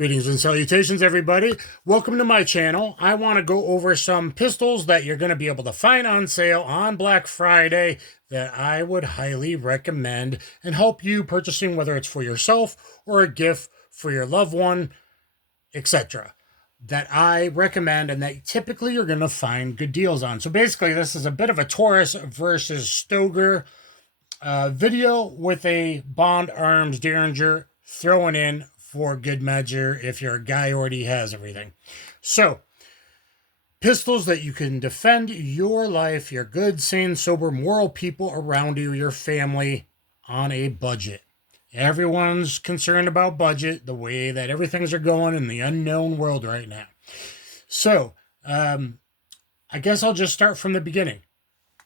Greetings and salutations, everybody. Welcome to my channel. I want to go over some pistols that you're going to be able to find on sale on Black Friday that I would highly recommend and help you purchasing, whether it's for yourself or a gift for your loved one, etc. That I recommend and that typically you're going to find good deals on. So basically, this is a bit of a Taurus versus Stoeger video with a Bond Arms Derringer thrown in for good measure if you're a guy who already has everything. So, pistols that you can defend your life, your good, sane, sober, moral people around you, your family, on a budget. Everyone's concerned about budget, the way that everything's are going in the unknown world right now. So, I guess I'll just start from the beginning.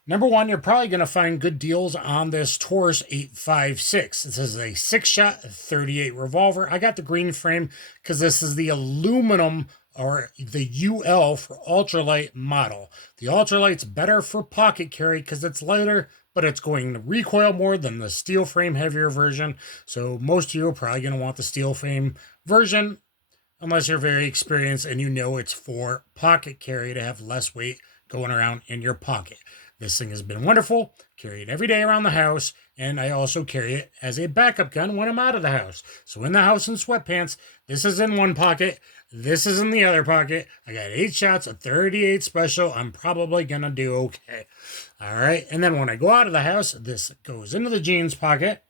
Number one, you're probably going to find good deals on this Taurus 856. This is a 6-shot 38 revolver. I got the green frame because this is the aluminum or the UL for ultralight model. The ultralight's better for pocket carry because it's lighter, but it's going to recoil more than the steel frame heavier version. So most of you are probably going to want the steel frame version unless you're very experienced and you know it's for pocket carry to have less weight going around in your pocket. This thing has been wonderful. Carry it every day around the house, and I also carry it as a backup gun when I'm out of the house. So in the house in sweatpants, this is in one pocket, this is in the other pocket. I got 8 shots, a 38 special. I'm probably going to do okay. All right, and then when I go out of the house, this goes into the jeans pocket.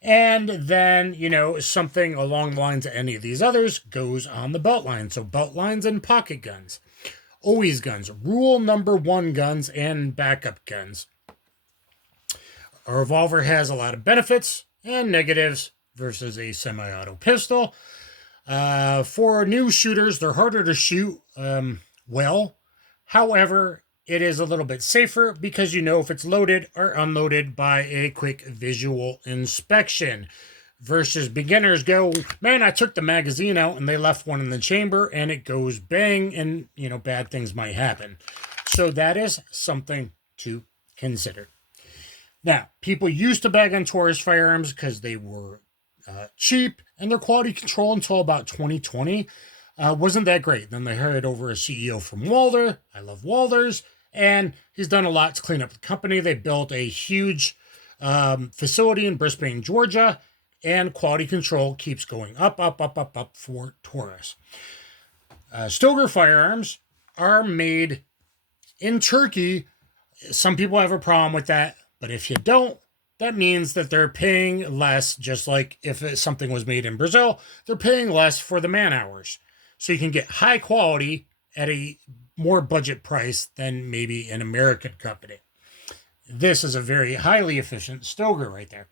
And then, you know, something along the lines of any of these others goes on the belt line. So belt lines and pocket guns. Always guns, rule number 1 guns and backup guns. A revolver has a lot of benefits and negatives versus a semi-auto pistol. For new shooters, they're harder to shoot well. However, it is a little bit safer because you know if it's loaded or unloaded by a quick visual inspection. Versus beginners go, man, I took the magazine out and they left one in the chamber and it goes bang and, you know, bad things might happen. So that is something to consider. Now, people used to bag on Taurus firearms because they were cheap and their quality control until about 2020 wasn't that great. Then they hired over a CEO from Walther. I love Walthers. And he's done a lot to clean up the company. They built a huge facility in Brisbane, Georgia. And quality control keeps going up for Taurus. Stoeger firearms are made in Turkey. Some people have a problem with that, but if you don't, that means that they're paying less, just like if something was made in Brazil, they're paying less for the man hours. So you can get high quality at a more budget price than maybe an American company. This is a very highly efficient Stoeger right there.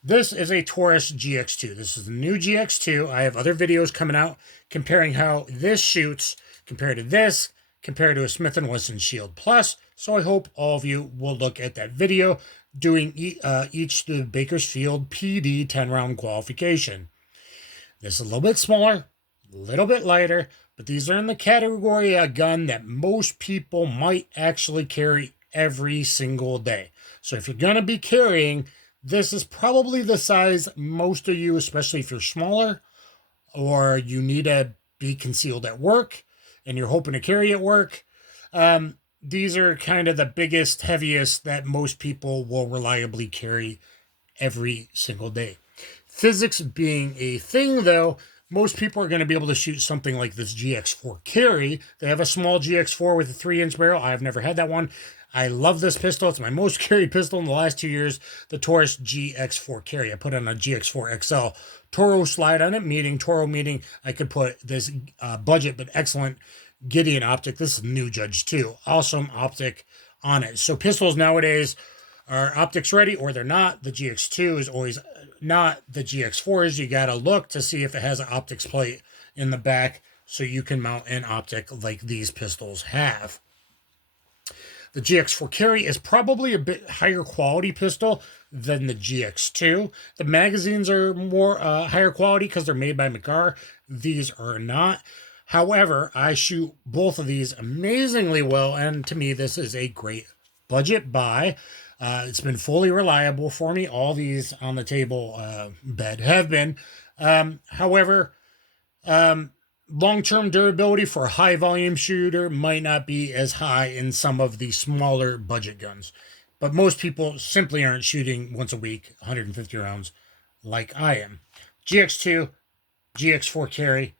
This is a Taurus GX2. This is the new GX2. I have other videos coming out comparing how this shoots compared to this, compared to a Smith & Wesson Shield Plus. So I hope all of you will look at that video doing each the Bakersfield PD 10-round qualification. This is a little bit smaller, a little bit lighter, but these are in the category of gun that most people might actually carry every single day. So if you're going to be carrying, this is probably the size most of you, especially if you're smaller or you need to be concealed at work and you're hoping to carry at work. These are kind of the biggest, heaviest that most people will reliably carry every single day. Physics being a thing, though, most people are going to be able to shoot something like this GX4 carry. They have a small GX4 with a 3-inch barrel. I've never had that one. I love this pistol. It's my most carried pistol in the last 2 years, the Taurus GX4 carry. I put on a GX4 XL Toro slide on it, Toro meeting. I could put this budget but excellent Gideon optic. This is new Judge 2. Awesome optic on it. So pistols nowadays are optics ready or they're not. The GX2 is always not. The GX4s, you got to look to see if it has an optics plate in the back so you can mount an optic like these pistols have. The GX4 carry is probably a bit higher quality pistol than the GX2. The magazines are more higher quality because they're made by McGar. These are not. However, I shoot both of these amazingly well, and to me, this is a great budget buy. It's been fully reliable for me. All these on the table bed have been. However, Long-term durability for a high-volume shooter might not be as high in some of the smaller budget guns. But most people simply aren't shooting once a week, 150 rounds, like I am. GX2 GX4 carry,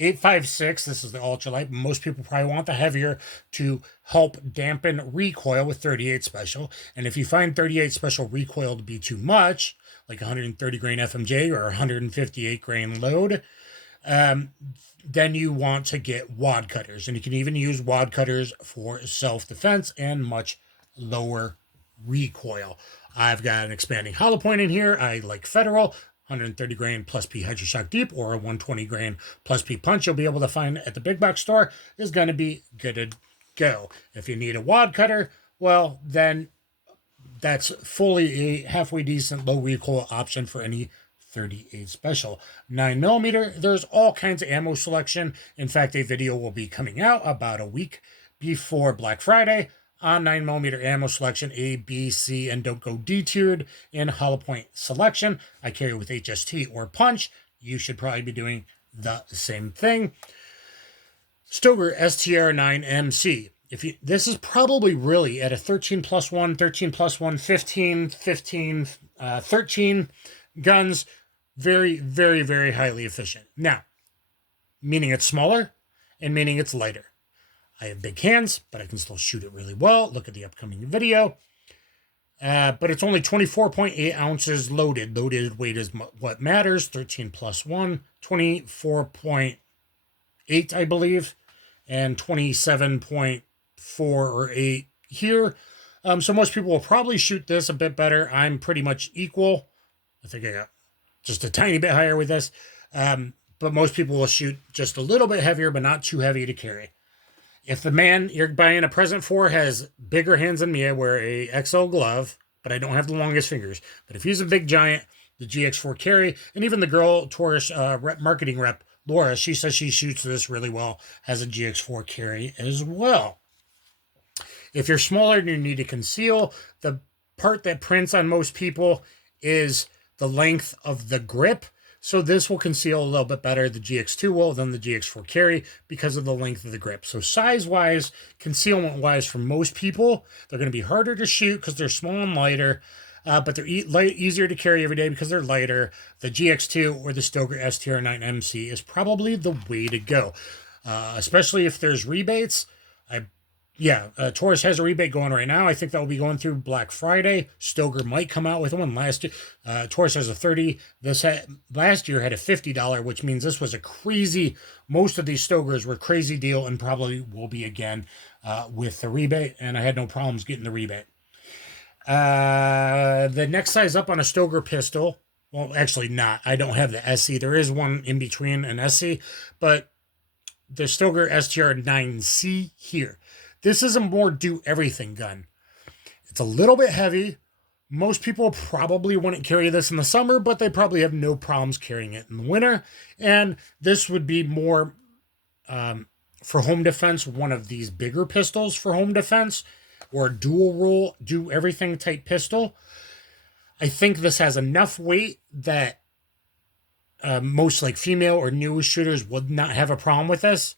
8.56. This is the ultralight. Most people probably want the heavier to help dampen recoil with 38 special. And if you find 38 special recoil to be too much, like 130 grain FMJ or 158 grain load, then you want to get wad cutters. And you can even use wad cutters for self-defense and much lower recoil. I've got an expanding hollow point in here. I like Federal. 130 grain plus P Hydroshock Deep or a 120 grain plus P Punch you'll be able to find at the big box store is going to be good to go. If you need a wad cutter, well, then that's fully a halfway decent low recoil option for any 38 special. 9mm, there's all kinds of ammo selection. In fact, a video will be coming out about a week before Black Friday on 9mm ammo selection, A, B, C, and don't go detoured in hollow point selection. I carry with HST or Punch. You should probably be doing the same thing. Stoeger STR9MC. This is probably really at a 13 plus 1, 13 plus 1, 15, 15, 13 guns. Very, very, very highly efficient. Now, meaning it's smaller and meaning it's lighter. I have big hands, but I can still shoot it really well. Look at the upcoming video. But it's only 24.8 ounces loaded. Loaded weight is what matters. 13 plus 1, 24.8, I believe, and 27.4 or 8 here. So most people will probably shoot this a bit better. I'm pretty much equal. I think I got just a tiny bit higher with this. But most people will shoot just a little bit heavier, but not too heavy to carry. If the man you're buying a present for has bigger hands than me, I wear a XL glove, but I don't have the longest fingers. But if he's a big giant, the GX4 carry, and even the girl Taurus marketing rep, Laura, she says she shoots this really well, has a GX4 carry as well. If you're smaller and you need to conceal, the part that prints on most people is the length of the grip. So this will conceal a little bit better, the GX2 will, than the GX4 carry because of the length of the grip. So size-wise, concealment-wise, for most people, they're going to be harder to shoot because they're small and lighter, but they're easier to carry every day because they're lighter. The GX2 or the Stoeger STR9MC is probably the way to go, especially if there's rebates. Taurus has a rebate going right now. I think that will be going through Black Friday. Stoeger might come out with one last year. Taurus has a 30. Last year had a $50, which means this was a crazy. Most of these Stoegers were crazy deal and probably will be again with the rebate. And I had no problems getting the rebate. The next size up on a Stoeger pistol. Well, actually not. I don't have the SC. There is one in between an SC, but the Stoeger STR9C here. This is a more do-everything gun. It's a little bit heavy. Most people probably wouldn't carry this in the summer, but they probably have no problems carrying it in the winter. And this would be more for home defense, one of these bigger pistols for home defense, or a dual roll, do-everything type pistol. I think this has enough weight that most like female or new shooters would not have a problem with this.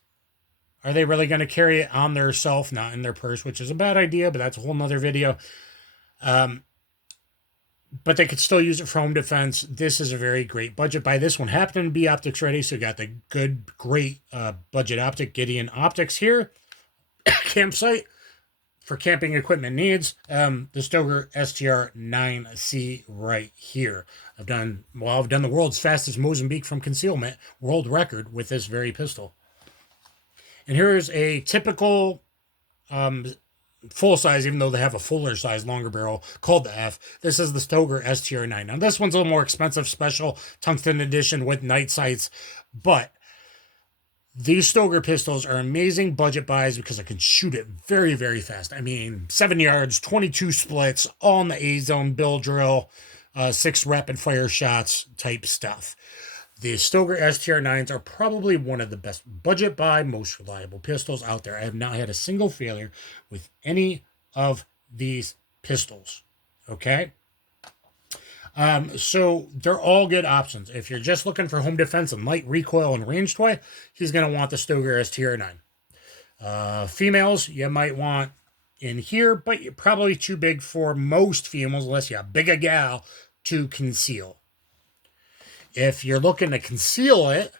Are they really going to carry it on their self, not in their purse, which is a bad idea, but that's a whole nother video. But they could still use it for home defense. This is a very great budget buy. This one happened to be optics ready, so you got the great budget optic, Gideon Optics here. Campsite for camping equipment needs. The Stoeger STR9C right here. I've done the world's fastest Mozambique from concealment, world record with this very pistol. And here's a typical full size, even though they have a fuller size, longer barrel, called the F. This is the Stoeger STR9. Now, this one's a little more expensive, special tungsten edition with night sights. But these Stoeger pistols are amazing budget buys because I can shoot it very, very fast. I mean, 7 yards, 22 splits, all in the A-zone bill drill, 6 rapid fire shots type stuff. The Stoeger STR9s are probably one of the best budget buy, most reliable pistols out there. I have not had a single failure with any of these pistols. Okay? So they're all good options. If you're just looking for home defense and light recoil and range toy, he's going to want the Stoeger STR9. Females, you might want in here, but you're probably too big for most females unless you're a bigger gal to conceal. If you're looking to conceal it,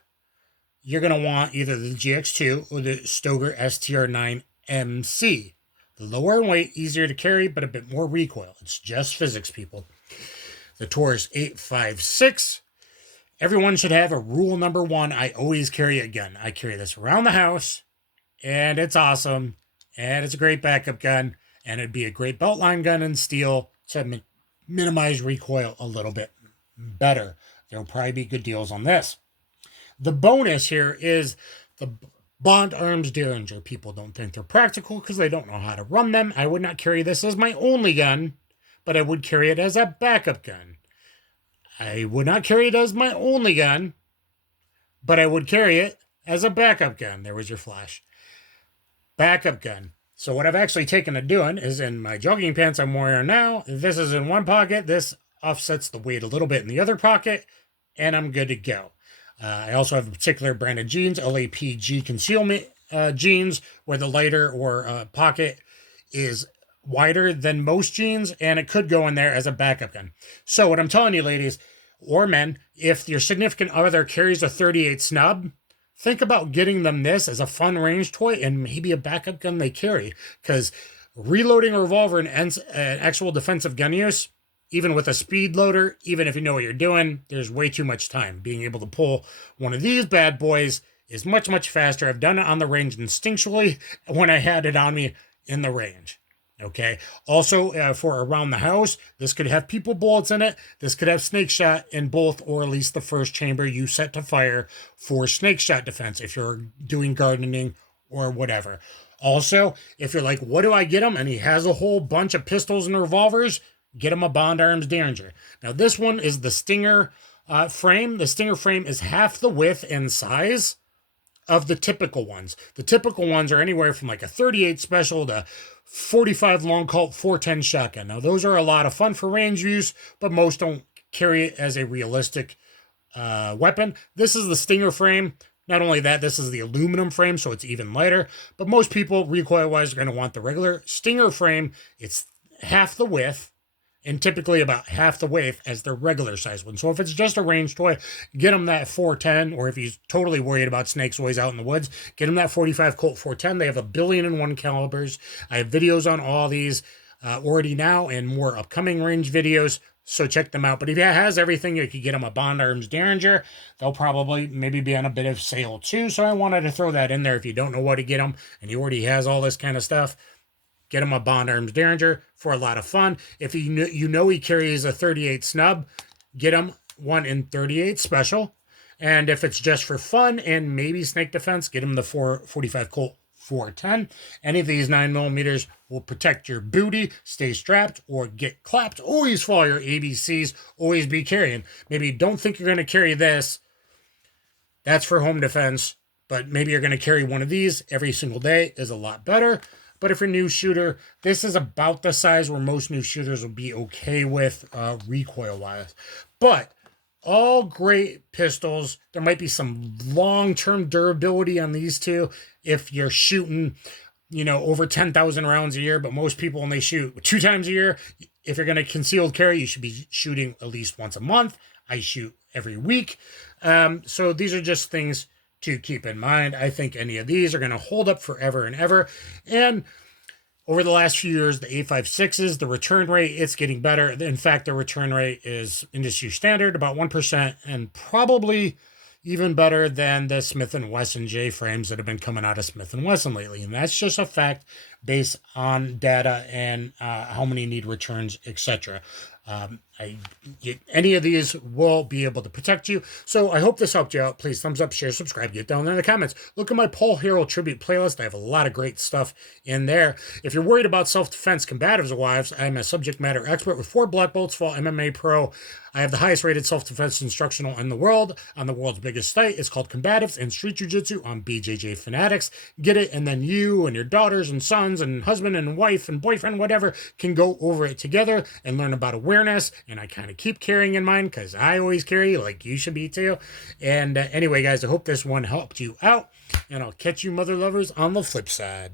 you're going to want either the GX2 or the Stoeger STR9MC. The lower in weight, easier to carry, but a bit more recoil. It's just physics, people. The Taurus 856. Everyone should have a rule number one. I always carry a gun. I carry this around the house, and it's awesome, and it's a great backup gun, and it'd be a great belt line gun in steel to minimize recoil a little bit better. There'll probably be good deals on this. The bonus here is the Bond Arms Derringer. People don't think they're practical because they don't know how to run them. I would not carry this as my only gun, but I would carry it as a backup gun. I would not carry it as my only gun, but I would carry it as a backup gun. There was your flash. Backup gun. So what I've actually taken to doing is in my jogging pants I'm wearing now, this is in one pocket. This offsets the weight a little bit in the other pocket, and I'm good to go. I also have a particular brand of jeans, LAPG concealment jeans, where the lighter or pocket is wider than most jeans, and it could go in there as a backup gun. So what I'm telling you, ladies or men, if your significant other carries a 38 snub, think about getting them this as a fun range toy and maybe a backup gun they carry. Because reloading a revolver and actual defensive gun use, even with a speed loader, even if you know what you're doing, there's way too much time. Being able to pull one of these bad boys is much, much faster. I've done it on the range instinctually when I had it on me in the range. Okay. Also, for around the house, this could have people bullets in it. This could have snake shot in both, or at least the first chamber you set to fire for snake shot defense if you're doing gardening or whatever. Also, if you're like, what do I get him? And he has a whole bunch of pistols and revolvers, get him a Bond Arms Derringer. Now, this one is the Stinger frame. The Stinger frame is half the width and size of the typical ones. The typical ones are anywhere from like a 38 special to 45 long Colt 410 shotgun. Now, those are a lot of fun for range use, but most don't carry it as a realistic weapon. This is the Stinger frame. Not only that, this is the aluminum frame, so it's even lighter. But most people, recoil-wise, are going to want the regular Stinger frame. It's half the width and typically about half the weight as their regular size one. So if it's just a range toy, get them that 410, or if he's totally worried about snakes always out in the woods, get him that 45 Colt 410. They have 1,000,000,001 calibers. I have videos on all these already now and more upcoming range videos, so check them out. But if he has everything, you could get him a Bond Arms Derringer. They'll probably maybe be on a bit of sale too, so I wanted to throw that in there if you don't know what to get him and he already has all this kind of stuff. Get him a Bond Arms Derringer for a lot of fun. If you know he carries a 38 snub, get him one in 38 special. And if it's just for fun and maybe snake defense, get him the 45 Colt 410. Any of these 9mm will protect your booty, stay strapped, or get clapped. Always follow your ABCs. Always be carrying. Maybe don't think you're going to carry this. That's for home defense. But maybe you're going to carry one of these every single day is a lot better. But if you're a new shooter, this is about the size where most new shooters will be okay with recoil-wise. But all great pistols. There might be some long-term durability on these two if you're shooting, over 10,000 rounds a year. But most people only shoot 2 times a year. If you're going to concealed carry, you should be shooting at least once a month. I shoot every week. So these are just things to keep in mind. I think any of these are going to hold up forever and ever. And over the last few years, the 856s, the return rate, it's getting better. In fact, the return rate is industry standard, about 1%, and probably even better than the Smith & Wesson J frames that have been coming out of Smith & Wesson lately. And that's just a fact based on data and how many need returns, etc. Any of these will be able to protect you. So I hope this helped you out. Please thumbs up, share, subscribe, get down there in the comments. Look at my Paul Harrell tribute playlist. I have a lot of great stuff in there. If you're worried about self-defense combatives wives, I'm a subject matter expert with 4 black belts, full MMA pro. I have the highest rated self-defense instructional in the world on the world's biggest site. It's called Combatives and Street Jiu-Jitsu on BJJ Fanatics. Get it, and then you and your daughters and sons and husband and wife and boyfriend, whatever, can go over it together and learn about awareness and I kind of keep carrying in mind because I always carry like you should be too. And anyway, guys, I hope this one helped you out, and I'll catch you mother lovers on the flip side.